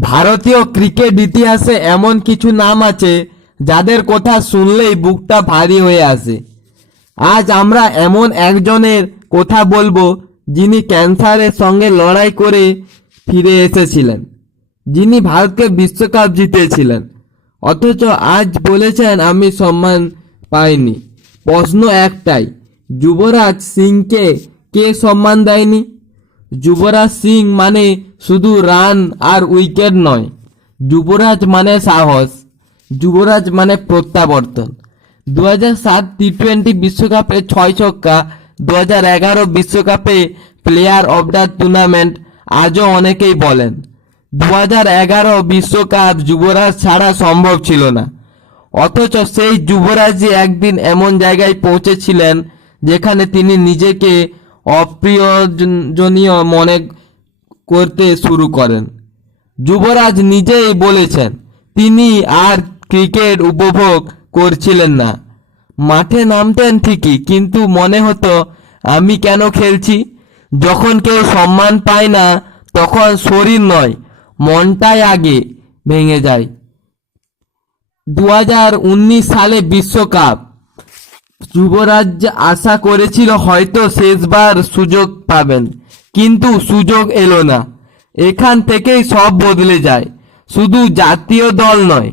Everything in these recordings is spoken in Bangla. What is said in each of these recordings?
ভারতীয় ক্রিকেট ইতিহাসে এমন কিছু নাম আছে যাদের কথা শুনলেই বুকটা ভারী হয়ে আসে। আজ আমরা এমন একজনের কথা বলব যিনি ক্যান্সারের সঙ্গে লড়াই করে ফিরে এসেছিলেন। যিনি ভারতকে বিশ্বকাপ জিতেছিলেন। অথচ আজ বলেছেন, আমি সম্মান পাইনি। প্রশ্ন একটাই, যুবরাজ সিংকে কে সম্মান দেয়নি? যুবরাজ সিং মানে শুধু রান আর উইকেট নয়। যুবরাজ মানে সাহস, যুবরাজ মানে প্রত্যাবর্তন। দু হাজার সাত টি টোয়েন্টি বিশ্বকাপে ছয় ছক্কা দু এগারো বিশ্বকাপে প্লেয়ার অব দ্য টুর্নামেন্ট আজও অনেকেই বলেন। দু এগারো বিশ্বকাপ যুবরাজ ছাড়া সম্ভব ছিল না। অথচ সেই যুবরাজই একদিন এমন জায়গায় পৌঁছেছিলেন যেখানে তিনি নিজেকে অপ্রিয়জনীয় মনে করতে শুরু করেন। যুবরাজ নিজেই বলেছেন, তিনি আর ক্রিকেট উপভোগ করছিলেন না। মাঠে নামতেন ঠিকই, কিন্তু মনে হতো, আমি কেন খেলছি? যখন কেউ সম্মান পায় না, তখন শরীর নয়, মনটাই আগে ভেঙে যায়। দু হাজার উনিশ সালে বিশ্বকাপ। যুবরাজ আশা করেছিল হয়তো শেষবার সুযোগ পাবেন। কিন্তু সুযোগ এলো না। এখান থেকেই সব বদলে যায়। শুধু জাতীয় দল নয়,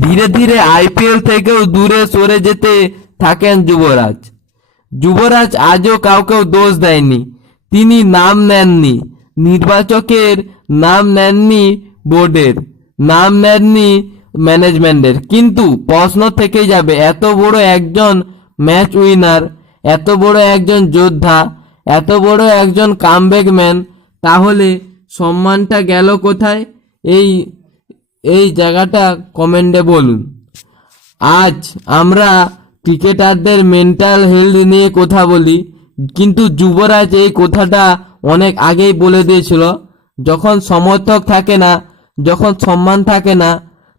ধীরে ধীরে আইপিএল থেকেও দূরে সরে যেতে থাকেন যুবরাজ। যুবরাজ আজও কাউকেও দোষ দেয়নি। তিনি নাম নেননি। নির্বাচকের নাম নেননি বোর্ডের, নাম নেননি ম্যানেজমেন্টের। কিন্তু প্রশ্ন থেকে যাবে, এত বড় একজন ম্যাচ উইনার এত বড় একজন যোদ্ধা, এত বড় একজন কামব্যাক ম্যান তাহলে সম্মানটা গেল কোথায়? এই এই জায়গাটা কমেন্টে বলুন। আজ আমরা ক্রিকেটারদের মেন্টাল হেলথ নিয়ে কথা বলি, কিন্তু যুবরাজ এই কথাটা অনেক আগেই বলে দিয়েছিল, যখন সমর্থক থাকে না, যখন সম্মান থাকে না,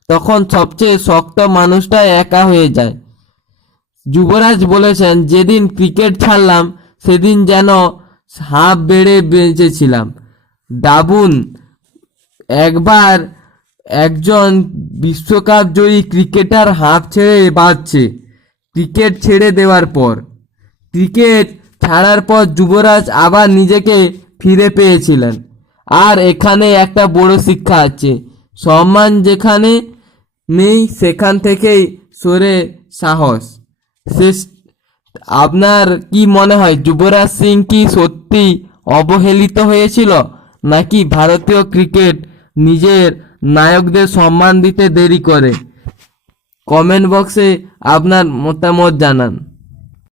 তখন সবচেয়ে শক্ত মানুষটা একা হয়ে যায়। যুবরাজ বলেছেন, যেদিন ক্রিকেট ছাড়লাম, সেদিন যেন হাফ বেড়ে বেঁচেছিলাম। দাবুন একবার একজন বিশ্বকাপ জয়ী ক্রিকেটার হাঁপ ছেড়ে বাঁচছে, ক্রিকেট ছেড়ে দেওয়ার পর। ক্রিকেট ছাড়ার পর যুবরাজ আবার নিজেকে ফিরে পেয়েছিলেন। আর এখানে একটা বড় শিক্ষা আছে, সম্মান যেখানে নেই, সেখান থেকেই সরে সাহস। আপনার কি মনে হয় যুবরাজ সিং কি সত্যি অবহেলিত হয়েছিল? নাকি ভারতীয় ক্রিকেট নিজের নায়কদের সম্মান দিতে দেরি করে? কমেন্ট বক্সে আপনার মতামত জানান।